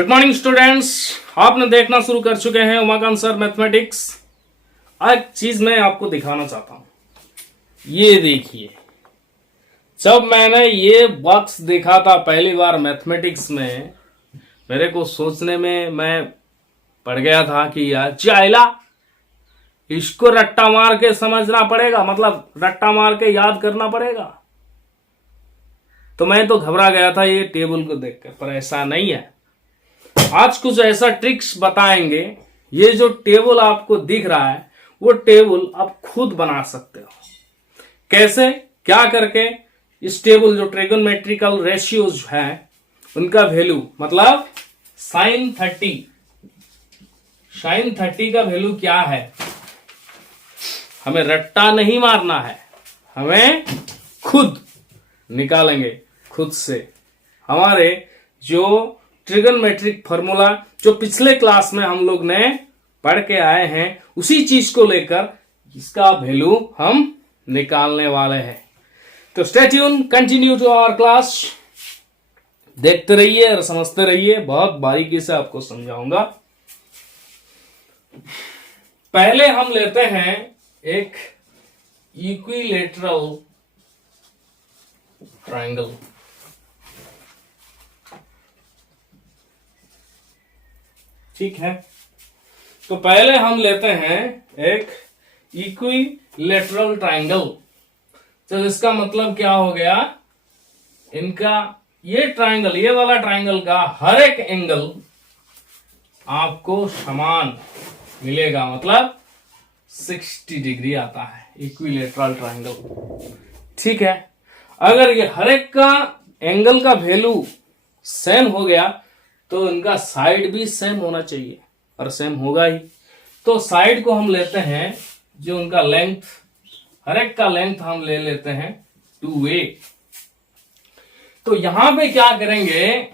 Good morning students. आपने देखना शुरू कर चुके हैं उमाकांत सर मैथमेटिक्स। एक चीज मैं आपको दिखाना चाहता हूं, ये देखिए। जब मैंने ये बॉक्स देखा था पहली बार मैथमेटिक्स में, मेरे को सोचने में मैं पड़ गया था कि यार चाइला इसको रट्टा मार के समझना पड़ेगा, मतलब रट्टा मार के याद करना पड़ेगा। तो मैं तो घबरा गया था ये टेबल को देखकर, पर ऐसा नहीं है। आज कुछ ऐसा ट्रिक्स बताएंगे। ये जो टेबल आपको दिख रहा है वो टेबल आप खुद बना सकते हो। कैसे, क्या करके? इस टेबल जो ट्रिगोनोमेट्रिकल रेशियोज है उनका वैल्यू, मतलब साइन 30 का वैल्यू क्या है, हमें रट्टा नहीं मारना है, हमें खुद निकालेंगे। खुद से हमारे जो ट्रिगोनोमेट्रिक फॉर्मूला जो पिछले क्लास में हम लोग ने पढ़ के आए हैं, उसी चीज को लेकर इसका वैल्यू हम निकालने वाले हैं। तो stay tune, continue to our class. देखते रहिए और समझते रहिए, बहुत बारीकी से आपको समझाऊंगा। पहले हम लेते हैं एक इक्विलेटरल ट्रायंगल। ठीक है, तो पहले हम लेते हैं एक इक्विलेटरल ट्रायंगल। तो इसका मतलब क्या हो गया, इनका ये ट्रायंगल, ये वाला ट्रायंगल का हर एक एंगल आपको समान मिलेगा, मतलब 60 डिग्री आता है इक्विलेटरल ट्रायंगल। ठीक है, अगर ये हर एक का एंगल का वैल्यू सेम हो गया तो इनका साइड भी सेम होना चाहिए, और सेम होगा ही। तो साइड को हम लेते हैं, जो उनका लेंथ, हर एक का लेंथ हम ले लेते हैं 2a। तो यहां पे क्या करेंगे,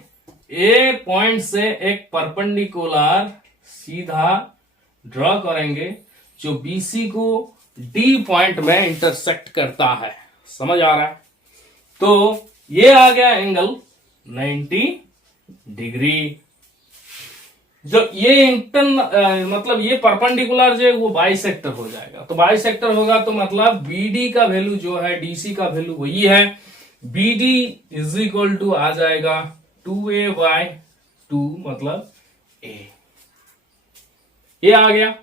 ए पॉइंट से एक परपेंडिकुलर सीधा ड्रॉ करेंगे जो BC को D पॉइंट में इंटरसेक्ट करता है। समझ आ रहा है? तो ये आ गया एंगल 90 डिग्री। जो ये मतलब ये परपेंडिकुलर जो है वो बाइसेक्टर हो जाएगा। तो बाइसेक्टर होगा तो मतलब BD का वैल्यू जो है DC का वैल्यू वही है। BD इज इक्वल टू आ जाएगा 2a/2, मतलब a। ये आ गया,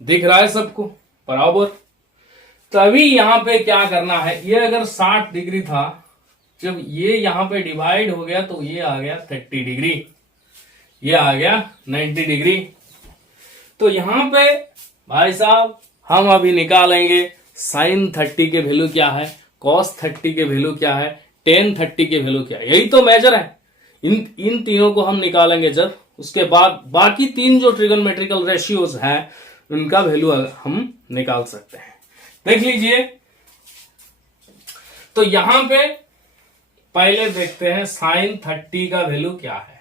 दिख रहा है सबको बराबर। तभी यहां पे क्या करना है, ये अगर 60 डिग्री था, जब ये यहां पे डिवाइड हो गया तो ये आ गया 30 डिग्री, ये आ गया 90 डिग्री। तो यहां पे भाई साहब हम अभी निकालेंगे साइन 30 के वैल्यू क्या है, कॉस 30 के वैल्यू क्या है, टेन 30 के वैल्यू क्या है। यही तो मेजर है। इन तीनों को हम निकालेंगे जब, उसके बाद बाकी तीन जो ट्रिगोनोमेट्रिकल रेशियोज हैं उनका वैल्यू हम निकाल सकते हैं। देख लीजिए, तो यहां पे पहले देखते हैं साइन 30 का वैल्यू क्या है,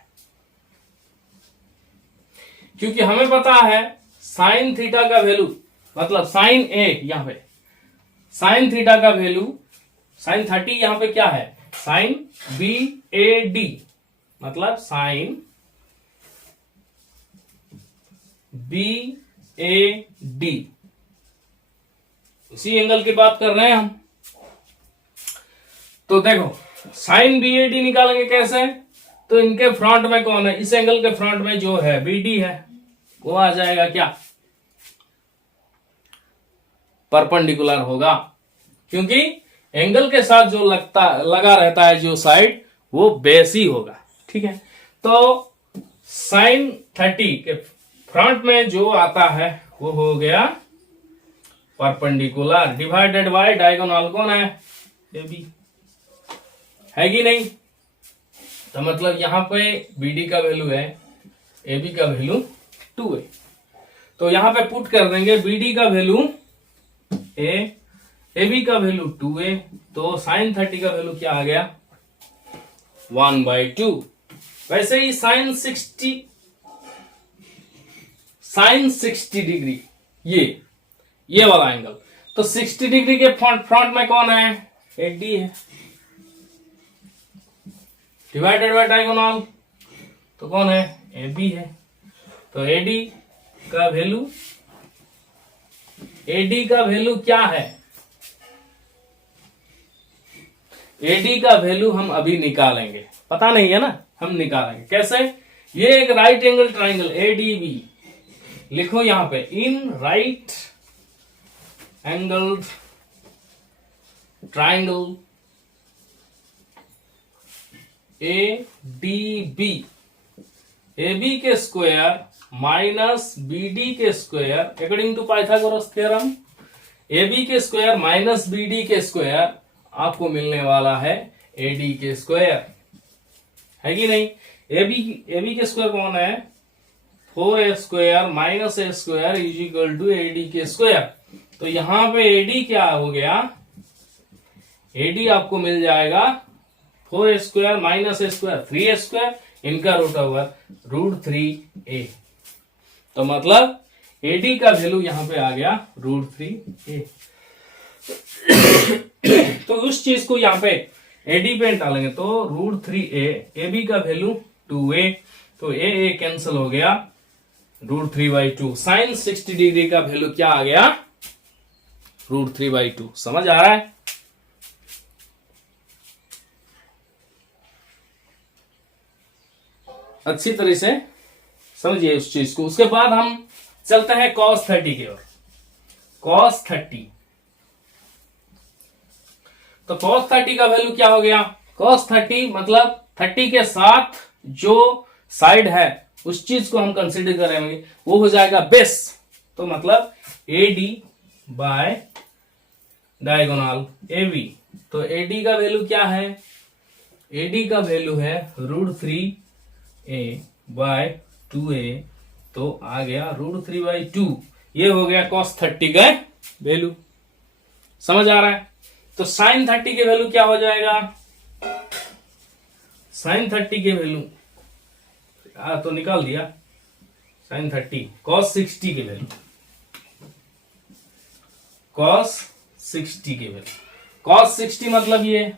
क्योंकि हमें पता है साइन थीटा का वैल्यू, मतलब साइन ए, यहां पे साइन थीटा का वैल्यू, साइन 30 यहां पे क्या है, साइन BAD, मतलब साइन BAD, उसी एंगल की बात कर रहे हैं हम। तो देखो साइन BAD निकालेंगे कैसे, तो इनके फ्रंट में कौन है, इस एंगल के फ्रंट में जो है BD है, वो आ जाएगा क्या, परपेंडिकुलर होगा, क्योंकि एंगल के साथ जो लगा रहता है जो साइड, वो बेस ही होगा। ठीक है, तो साइन 30 के फ्रंट में जो आता है वो हो गया परपेंडिकुलर, डिवाइडेड बाय डायगोनल कौन है, AB है कि नहीं। तो मतलब यहां पे BD का वैल्यू है, AB का वैल्यू 2a। तो यहां पे पुट कर देंगे BD का वैल्यू a, AB का वैल्यू 2a। तो साइन 30 का वैल्यू क्या आ गया, 1/2। वैसे ही साइन 60 डिग्री, ये वाला एंगल, तो 60 डिग्री के फ्रंट में कौन है, AD है, डिवाइडेड बाय डायगोनल तो कौन है, ए बी है। तो एडी का वैल्यू, एडी का वैल्यू क्या है, एडी का वैल्यू हम अभी निकालेंगे, पता नहीं है ना, हम निकालेंगे कैसे। ये एक राइट एंगल ट्राइंगल एडीबी, लिखो यहां पे, in right angle triangle A D B, A B के स्क्वायर माइनस बी डी के square according to Pythagoras theorem, A B के स्क्वायर माइनस बी डी के स्क्वायर आपको मिलने वाला है ए डी के स्क्वायर, है कि नहीं। ए बी के स्क्वायर कौन है, 4a square minus A square is equal to A D के स्क्वायर। तो यहां पे ए डी क्या हो गया, ए डी आपको मिल जाएगा 4a square minus A square 3a square, इनका रूट ओवर √3a। तो मतलब एडी का वैल्यू यहां पे आ गया √3a। तो उस चीज को यहां पे एडी पे डालेंगे तो √3a, ए बी का वैल्यू 2a, तो ए कैंसिल हो गया, √3/2। साइन 60 डिग्री का वैल्यू क्या आ गया, √3/2। समझ आ रहा है। अच्छी तरह से समझिए उस चीज को। उसके बाद हम चलते हैं cos 30 की ओर। cos 30, तो cos 30 का वैल्यू क्या हो गया, cos 30 मतलब 30 के साथ जो साइड है उस चीज को हम कंसीडर करेंगे, वो हो जाएगा बेस। तो मतलब AD बाय डायगोनल AB। तो AD का वैल्यू क्या है, AD का वैल्यू है √3a/2a, तो आ गया √3/2। ये हो गया cos 30 का वैल्यू। समझ आ रहा है। तो sin 30 के वैल्यू क्या हो जाएगा, sin 30 के वैल्यू तो निकाल दिया, sin 30 cos 60 के वैल्यू, cos 60 के वैल्यू, cos 60 मतलब ये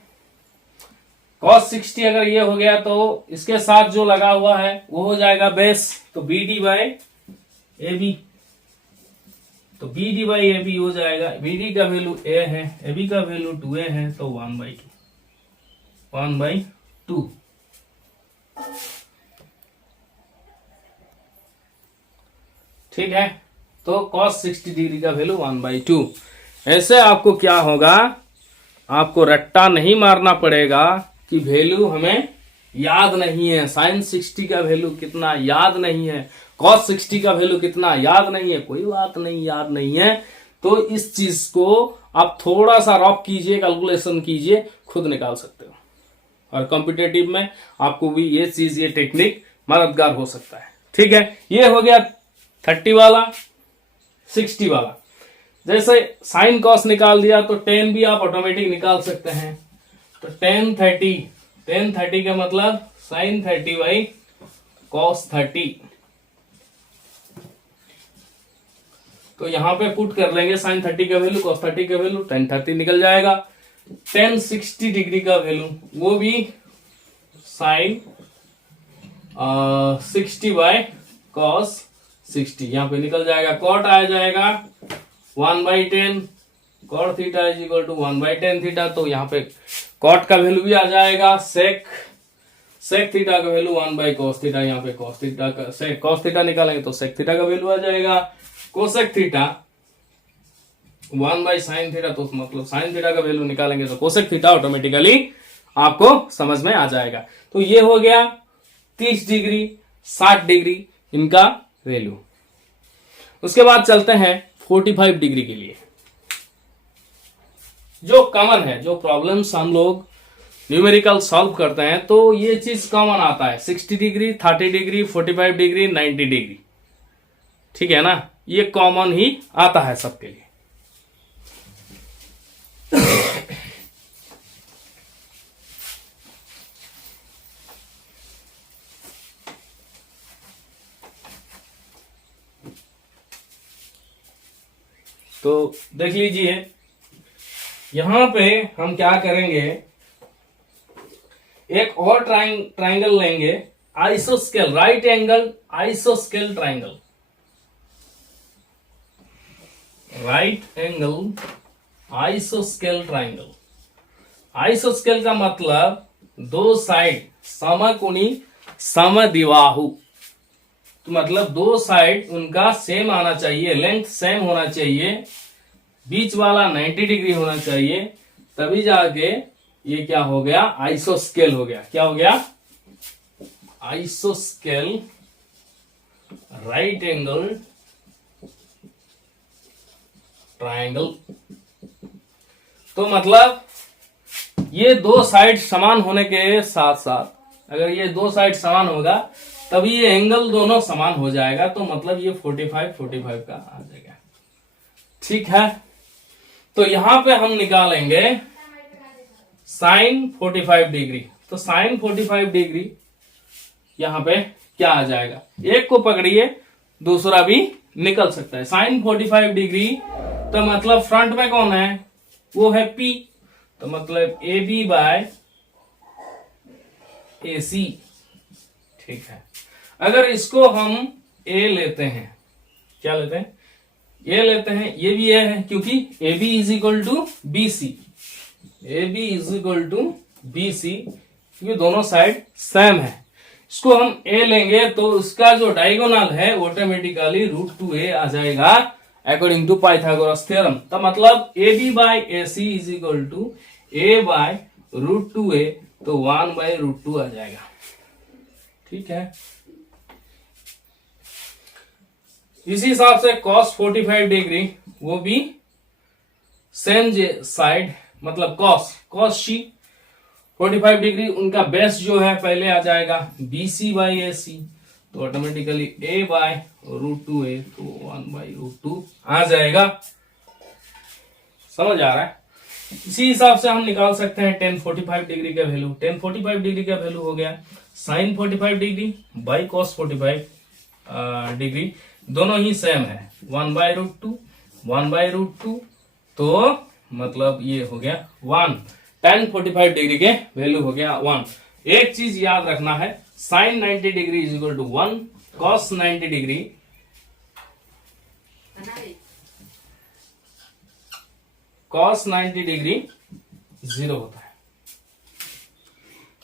cos 60 अगर ये हो गया तो इसके साथ जो लगा हुआ है वो हो जाएगा बेस, तो BD/AB। तो BD/AB हो जाएगा, BD का वैल्यू a है, AB का वैल्यू 2a है, तो 1/2। ठीक है। तो cos 60 डिग्री का वैल्यू 1/2। ऐसे आपको क्या होगा, आपको रट्टा नहीं मारना पड़ेगा कि वैल्यू हमें याद नहीं है, sin 60 का वैल्यू कितना याद नहीं है, cos 60 का वैल्यू कितना याद नहीं है, कोई बात नहीं, याद नहीं है तो इस चीज को आप थोड़ा सा रफ कीजिए, कैलकुलेशन कीजिए, खुद निकाल सकते हो। और कॉम्पिटेटिव में आपको भी ये चीज, ये टेक्निक मददगार हो सकता है। ठीक है, ये हो गया 30 वाला। 60 वाला, जैसे साइन कॉस निकाल दिया तो टेन भी आप ऑटोमेटिक निकाल सकते हैं। तो tan 30 का मतलब sin 30/cos 30। तो यहां पे पुट कर लेंगे sin 30 का वैल्यू, cos 30 का वैल्यू, tan 30 निकल जाएगा। tan 60 डिग्री का वैल्यू, वो भी sin 60/cos 60, यहां पे निकल जाएगा। cot आ जाएगा 1/10, cot theta is equal to 1/10 theta. तो यहाँ पे cot का वैल्यू भी आ जाएगा। sec थीटा का वैल्यू 1/cos थीटा, यहाँ पे cos थीटा का cos थीटा निकालेंगे तो sec थीटा का वैल्यू आ जाएगा। cosec थीटा 1/sin थीटा, तो मतलब sin थीटा का वैल्यू निकालेंगे तो cosec थीटा ऑटोमेटिकली आपको समझ में आ जाएगा। तो ये हो गया 30 डिग्री 60 डिग्री इनका वैल्यू। उसके बाद चलते हैं 45 डिग्री के लिए, जो कॉमन है, जो प्रॉब्लम्स हम लोग न्यूमेरिकल सॉल्व करते हैं तो ये चीज कॉमन आता है। 60 डिग्री, 30 डिग्री, 45 डिग्री, 90 डिग्री, ठीक है ना, ये कॉमन ही आता है सबके लिए। तो देख लीजिए, यहां पे हम क्या करेंगे, एक और ट्राइंगल लेंगे आइसोस्केल, right angle आइसोस्केल triangle, right angle आइसोस्केल triangle. आइसोस्केल का मतलब दो साइड समकोणी समद्विबाहु, तो मतलब दो साइड उनका सेम आना चाहिए, लेंथ सेम होना चाहिए, बीच वाला 90 डिग्री होना चाहिए, तभी जाके ये क्या हो गया, आइसोस्केल हो गया। क्या हो गया, आइसोस्केल राइट एंगल ट्राइंगल। तो मतलब ये दो साइड समान होने के साथ साथ, अगर ये दो साइड समान होगा तभी ये एंगल दोनों समान हो जाएगा, तो मतलब ये 45 का आ जाएगा। ठीक है, तो यहां पे हम निकालेंगे साइन 45 डिग्री। तो साइन 45 डिग्री यहां पे क्या आ जाएगा, एक को पकड़िए दूसरा भी निकल सकता है। साइन 45 डिग्री तो मतलब फ्रंट में कौन है, वो है P, तो मतलब AB बाय AC। ठीक है, अगर इसको हम A लेते हैं, क्या लेते हैं, ये लेते हैं, ये भी A है क्योंकि AB is equal to BC, AB is equal to BC, क्योंकि दोनों साइड सेम है। इसको हम A लेंगे तो उसका जो डायगोनल है ऑटोमेटिकली √2A आ जाएगा अकॉर्डिंग टू पाइथागोरस थ्योरम। तो मतलब AB by AC is equal to A by √2A, तो 1 बाय √2 आ जाएगा। ठीक है, इसी हिसाब से cos 45 डिग्री वो भी सेम साइड, मतलब cos C 45 डिग्री, उनका बेस जो है पहले आ जाएगा BC बाई AC, तो ऑटोमेटिकली A बाय √2A, तो 1 बाई √2 आ जाएगा। समझ आ रहा है। इसी हिसाब से हम निकाल सकते हैं tan 45 डिग्री का वैल्यू। tan 45 डिग्री का वैल्यू हो गया sin 45 degree by cos 45 degree, दोनों ही सेम है, 1 बाई √2 1 बाई √2, तो मतलब ये हो गया 1। tan 45 डिग्री के वैल्यू हो गया 1। एक चीज याद रखना है, sin 90 degree is equal to 1, cos 90 degree cos 90 degree 0 होता है।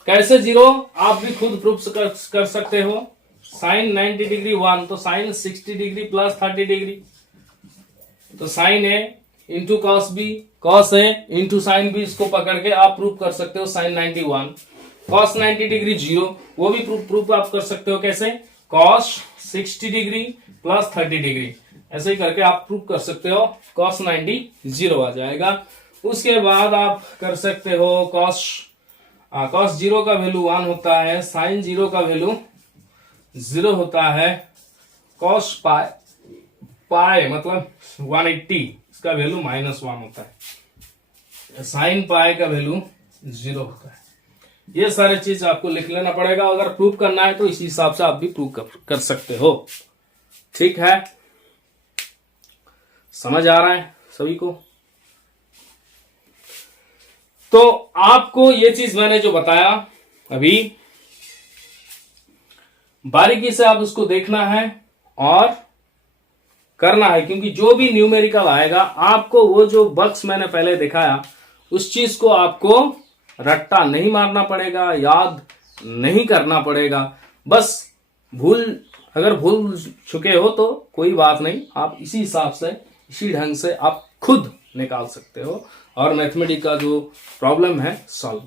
कैसे 0, आप भी खुद प्रूफ कर सकते हो। साइन 90 डिग्री 1, तो साइन 60 डिग्री प्लस 30 डिग्री, तो sine A into cos B, cos A into sine B, इसको पकड़ के आप प्रूफ कर सकते हो साइन 91। कॉस 90 डिग्री 0, वो भी प्रूफ आप कर सकते हो। कैसे, कॉस 60 डिग्री प्लस 30 डिग्री, ऐसे ही करके आप प्रूफ कर सकते हो। कॉस 90 0 आ जाएगा। उसके बाद आप कर सकते हो कॉस 0 का वैल्यू 1 होता है, साइन 0 का वैल्यू 0 होता है, कॉस पाई मतलब 180, इसका वैल्यू -1 होता है, साइन पाई का वैल्यू 0 होता है। ये सारे चीज आपको लिख लेना पड़ेगा, अगर प्रूफ करना है तो इसी हिसाब से आप भी प्रूफ कर सकते हो। ठीक है, समझ आ रहा है सभी को। तो आपको ये चीज मैंने जो बताया अभी, बारीकी से आप उसको देखना है और करना है, क्योंकि जो भी न्यूमेरिकल आएगा आपको वो जो बक्स मैंने पहले दिखाया उस चीज को आपको रट्टा नहीं मारना पड़ेगा, याद नहीं करना पड़ेगा। बस अगर भूल चुके हो तो कोई बात नहीं, आप इसी हिसाब से इसी ढंग से आप खुद निकाल सकते हो और मैथमेटिक्स का जो प्रॉब्लम है सॉल्व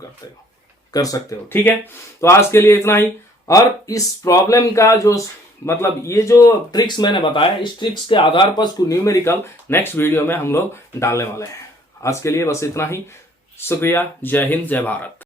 कर सकते हो। ठीक है, तो आज के लिए इतना ही। और इस प्रॉब्लम का जो मतलब ये जो ट्रिक्स मैंने बताया, इस ट्रिक्स के आधार पर उसको न्यूमेरिकल नेक्स्ट वीडियो में हम लोग डालने वाले हैं। आज के लिए बस इतना ही। शुक्रिया, जय हिंद, जय भारत।